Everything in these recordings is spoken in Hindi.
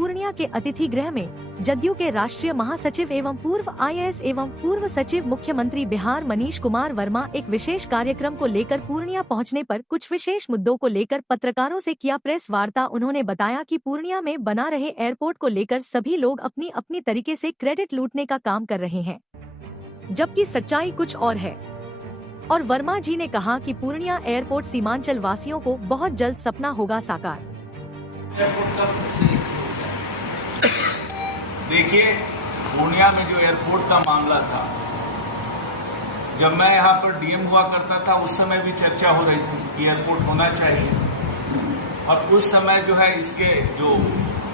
पूर्णिया के अतिथि गृह में जदयू के राष्ट्रीय महासचिव एवं पूर्व IAS एवं पूर्व सचिव मुख्यमंत्री बिहार मनीष कुमार वर्मा एक विशेष कार्यक्रम को लेकर पूर्णिया पहुंचने पर कुछ विशेष मुद्दों को लेकर पत्रकारों से किया प्रेस वार्ता। उन्होंने बताया कि पूर्णिया में बना रहे एयरपोर्ट को लेकर सभी लोग अपनी अपनी तरीके से क्रेडिट लूटने का काम कर रहे हैं, जबकि सच्चाई कुछ और है। और वर्मा जी ने कहा कि पूर्णिया एयरपोर्ट सीमांचल वासियों को बहुत जल्द सपना होगा साकार। देखिए, पूर्णिया में जो एयरपोर्ट का मामला था, जब मैं यहाँ पर DM हुआ करता था उस समय भी चर्चा हो रही थी कि एयरपोर्ट होना चाहिए, और उस समय जो है इसके जो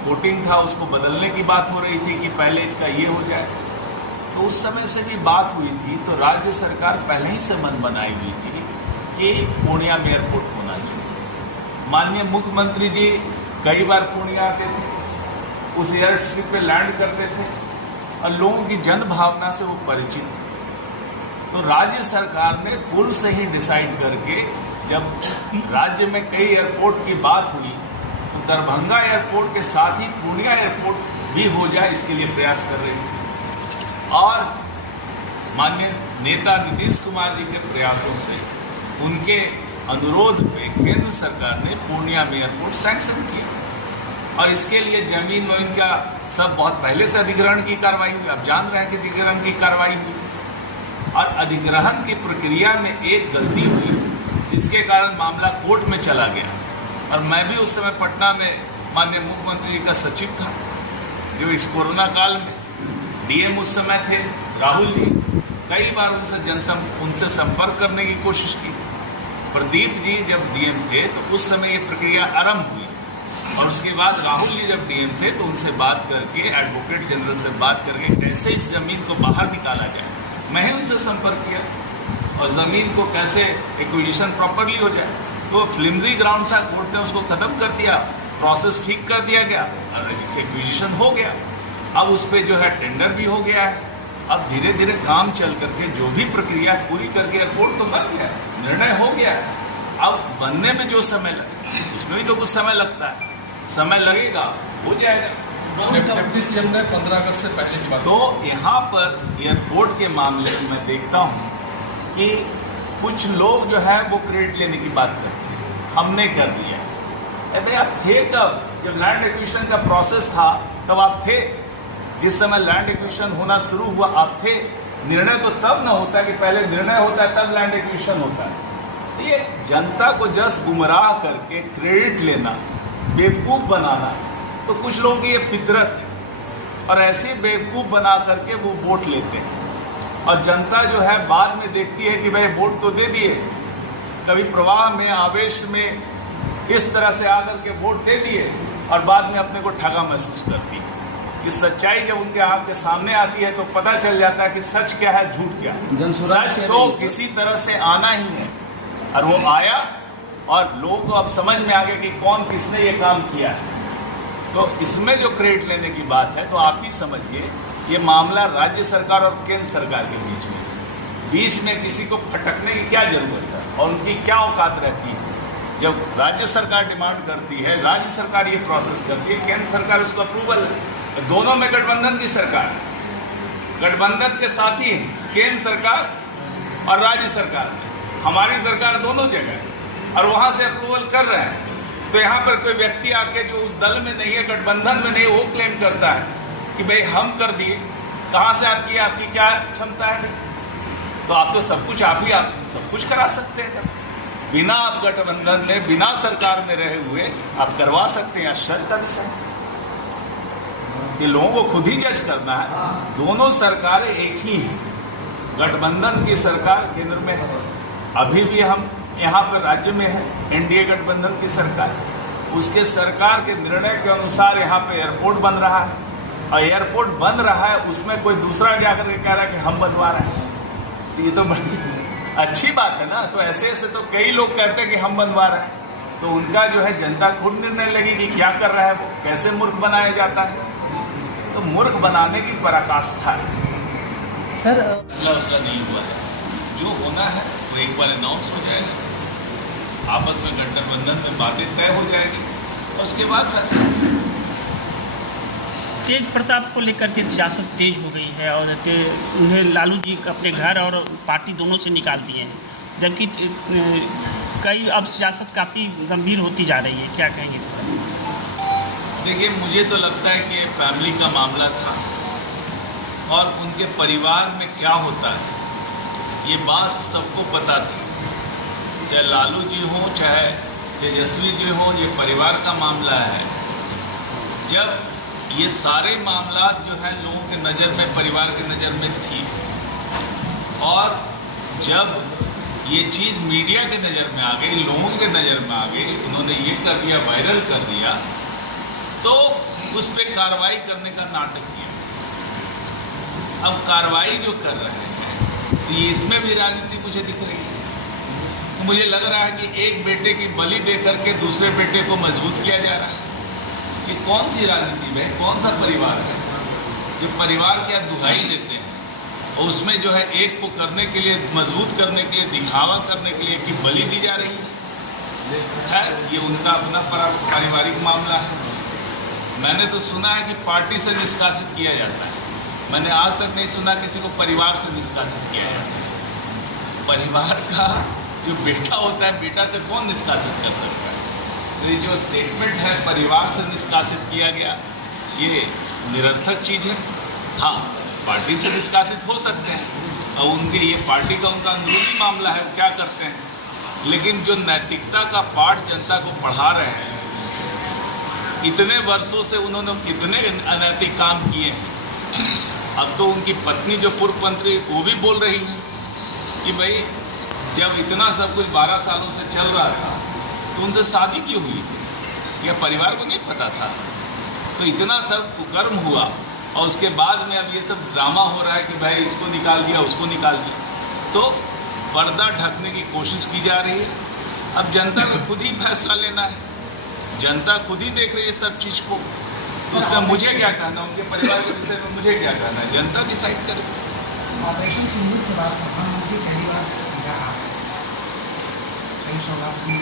कोटिंग था उसको बदलने की बात हो रही थी कि पहले इसका ये हो जाए। तो उस समय से भी बात हुई थी, तो राज्य सरकार पहले ही से मन बनाई हुई थी कि पूर्णिया में एयरपोर्ट होना चाहिए। माननीय मुख्यमंत्री जी कई बार पूर्णिया आते थे, उस एयर स्ट्रिप पे लैंड करते थे और लोगों की जन भावना से वो परिचित थे। तो राज्य सरकार ने पूर्व से ही डिसाइड करके, जब राज्य में कई एयरपोर्ट की बात हुई तो दरभंगा एयरपोर्ट के साथ ही पूर्णिया एयरपोर्ट भी हो जाए, इसके लिए प्रयास कर रहे थे। और माननीय नेता नीतीश कुमार जी के प्रयासों से, उनके अनुरोध पे केंद्र सरकार ने पूर्णिया में एयरपोर्ट सैंक्शन किया, और इसके लिए जमीन वमीन का सब बहुत पहले से अधिग्रहण की कार्रवाई हुई। आप जान रहे हैं कि अधिग्रहण की कार्रवाई हुई, और अधिग्रहण की प्रक्रिया में एक गलती हुई जिसके कारण मामला कोर्ट में चला गया। और मैं भी उस समय पटना में माननीय मुख्यमंत्री जी का सचिव था, जो इस कोरोना काल में DM उस समय थे राहुल जी। कई बार उनसे संपर्क करने की कोशिश की। प्रदीप जी जब DM थे तो उस समय ये प्रक्रिया आरंभ हुई, और उसके बाद राहुल जी जब DM थे तो उनसे बात करके, एडवोकेट जनरल से बात करके कैसे इस जमीन को बाहर निकाला जाए, मैं ही उनसे संपर्क किया, और ज़मीन को कैसे एक्विजिशन प्रॉपरली हो जाए। तो फ्लिमजी ग्राउंड था, कोर्ट ने उसको ख़त्म कर दिया, प्रोसेस ठीक कर दिया गया और एक्विजिशन हो गया। अब उस पर जो है टेंडर भी हो गया है। अब धीरे धीरे काम चल करके जो भी प्रक्रिया पूरी करके एयरपोर्ट तो बन गया, निर्णय हो गया है। अब बनने में जो समय लगे उसमें भी तो कुछ समय लगता है, समय लगेगा, हो जाएगा। डिप्टी CM ने 15 अगस्त से पहले की बात। तो यहाँ पर एयरपोर्ट के मामले में मैं देखता हूँ कि कुछ लोग जो है वो क्रेडिट लेने की बात करते हैं, हमने कर दिया। अरे आप थे कब? जब लैंड एक्विजिशन का प्रोसेस था तब आप थे। जिस समय लैंड एक्विजिशन होना शुरू हुआ आप थे। निर्णय तो तब ना होता है कि पहले निर्णय होता है तब लैंड एक्विजिशन होता है। ये जनता को जस्ट गुमराह करके क्रेडिट लेना, बेवकूफ़ बनाना, तो कुछ लोगों की ये फितरत है, और ऐसे बेवकूफ़ बना करके वो वोट लेते हैं। और जनता जो है बाद में देखती है कि भाई वोट तो दे दिए, कभी प्रवाह में, आवेश में इस तरह से आकर के वोट दे दिए, और बाद में अपने को ठगा महसूस करती है। कि सच्चाई जब उनके आँख के सामने आती है तो पता चल जाता है कि सच क्या है, झूठ क्या है। सच तो किसी तरह से आना ही है, और वो आया, और लोगों को अब समझ में आ गया कि कौन किसने ये काम किया है। तो इसमें जो क्रेडिट लेने की बात है, तो आप ही समझिए ये मामला राज्य सरकार और केंद्र सरकार के बीच में किसी को फटकने की क्या जरूरत है, और उनकी क्या औकात रहती है। जब राज्य सरकार डिमांड करती है, राज्य सरकार ये प्रोसेस करती है, केंद्र सरकार उसको अप्रूवल है। दोनों में गठबंधन की सरकार, गठबंधन के साथ ही केंद्र सरकार और राज्य सरकार, हमारी सरकार दोनों जगह, और वहाँ से अप्रूवल कर रहे हैं। तो यहाँ पर कोई व्यक्ति आके जो उस दल में नहीं है, गठबंधन में नहीं, वो क्लेम करता है कि भाई हम कर दिए। कहाँ से आपकी क्या क्षमता है? तो आप तो सब कुछ करा सकते हैं। बिना आप गठबंधन में, बिना सरकार में रहे हुए आप करवा सकते हैं। आश्चर्य का विषय, ये लोगों को खुद ही जज करना है। दोनों सरकारें एक ही हैं। गठबंधन की सरकार केंद्र में है, अभी भी हम यहाँ पर राज्य में है NDA गठबंधन की सरकार। उसके सरकार के निर्णय के अनुसार यहाँ पे एयरपोर्ट बन रहा है, और एयरपोर्ट बन रहा है उसमें कोई दूसरा जाकर के कह रहा है कि हम बनवा रहे हैं। तो ये तो बड़ी अच्छी बात है ना। तो ऐसे तो कई लोग कहते हैं कि हम बनवा रहे हैं, तो उनका जो है जनता खुद निर्णय लगेगी क्या कर रहा है वो, कैसे मूर्ख बनाया जाता है। तो मूर्ख बनाने की पराकाष्ठा है सर। फैसला नहीं हुआ है, जो होना है वो एक बार अनाउंस हो जाएगा, आपस में गठबंधन में बातें तय हो जाएगी, और उसके बाद फैसला। तेज प्रताप को लेकर के सियासत तेज हो गई है और उन्हें लालू जी अपने घर और पार्टी दोनों से निकाल दिए हैं, जबकि कई अब सियासत काफ़ी गंभीर होती जा रही है। क्या कहेंगे इस पर? देखिए, मुझे तो लगता है कि फैमिली का मामला था और उनके परिवार में क्या होता है ये बात सबको पता थी। चाहे लालू जी हों चाहे तेजस्वी जी हों, ये परिवार का मामला है। जब ये सारे मामला जो है लोगों के नज़र में, परिवार के नज़र में थी, और जब ये चीज़ मीडिया के नज़र में आ गई, लोगों के नज़र में आ गई, उन्होंने ये कर दिया, वायरल कर दिया, तो उस पर कार्रवाई करने का नाटक किया। अब कार्रवाई जो कर रहे हैं तो ये इसमें भी राजनीति मुझे दिख रही है। तो मुझे लग रहा है कि एक बेटे की बलि दे करके दूसरे बेटे को मजबूत किया जा रहा है। ये कौन सी राजनीति में, कौन सा परिवार है जो परिवार क्या दुहाई देते हैं और उसमें जो है एक को करने के लिए, मजबूत करने के लिए, दिखावा करने के लिए कि बलि दी जा रही है। खैर, ये उनका अपना पारिवारिक मामला है। मैंने तो सुना है कि पार्टी से निष्कासित किया जाता है, मैंने आज तक नहीं सुना किसी को परिवार से निष्कासित किया जाता है। परिवार का जो बेटा होता है, बेटा से कौन निष्कासित कर सकता है? तो ये जो स्टेटमेंट है परिवार से निष्कासित किया गया, ये निरर्थक चीज़ है। हाँ, पार्टी से निष्कासित हो सकते हैं और उनके, ये पार्टी का उनका अंदरूनी मामला है, वो क्या करते हैं। लेकिन जो नैतिकता का पाठ जनता को पढ़ा रहे हैं, इतने वर्षों से उन्होंने कितने अनैतिक काम किए हैं। अब तो उनकी पत्नी जो पूर्व मंत्री, वो भी बोल रही है कि भाई जब इतना सब कुछ 12 सालों से चल रहा था तो उनसे शादी क्यों हुई? यह परिवार को नहीं पता था। तो इतना सब कुकर्म हुआ और उसके बाद में अब ये सब ड्रामा हो रहा है कि भाई इसको निकाल दिया, उसको निकाल दिया। तो पर्दा ढकने की कोशिश की जा रही है। अब जनता को खुद ही फैसला लेना है, जनता खुद ही देख रही है सब चीज़ को। तो उसमें मुझे क्या कहना, उनके परिवार के विषय में मुझे क्या कहना है, जनता डिसाइड करे। ऑपरेशन सिंदूर के बाद प्रधानमंत्री पहली बार बिहार आ रहे हैं। कई सौगात भी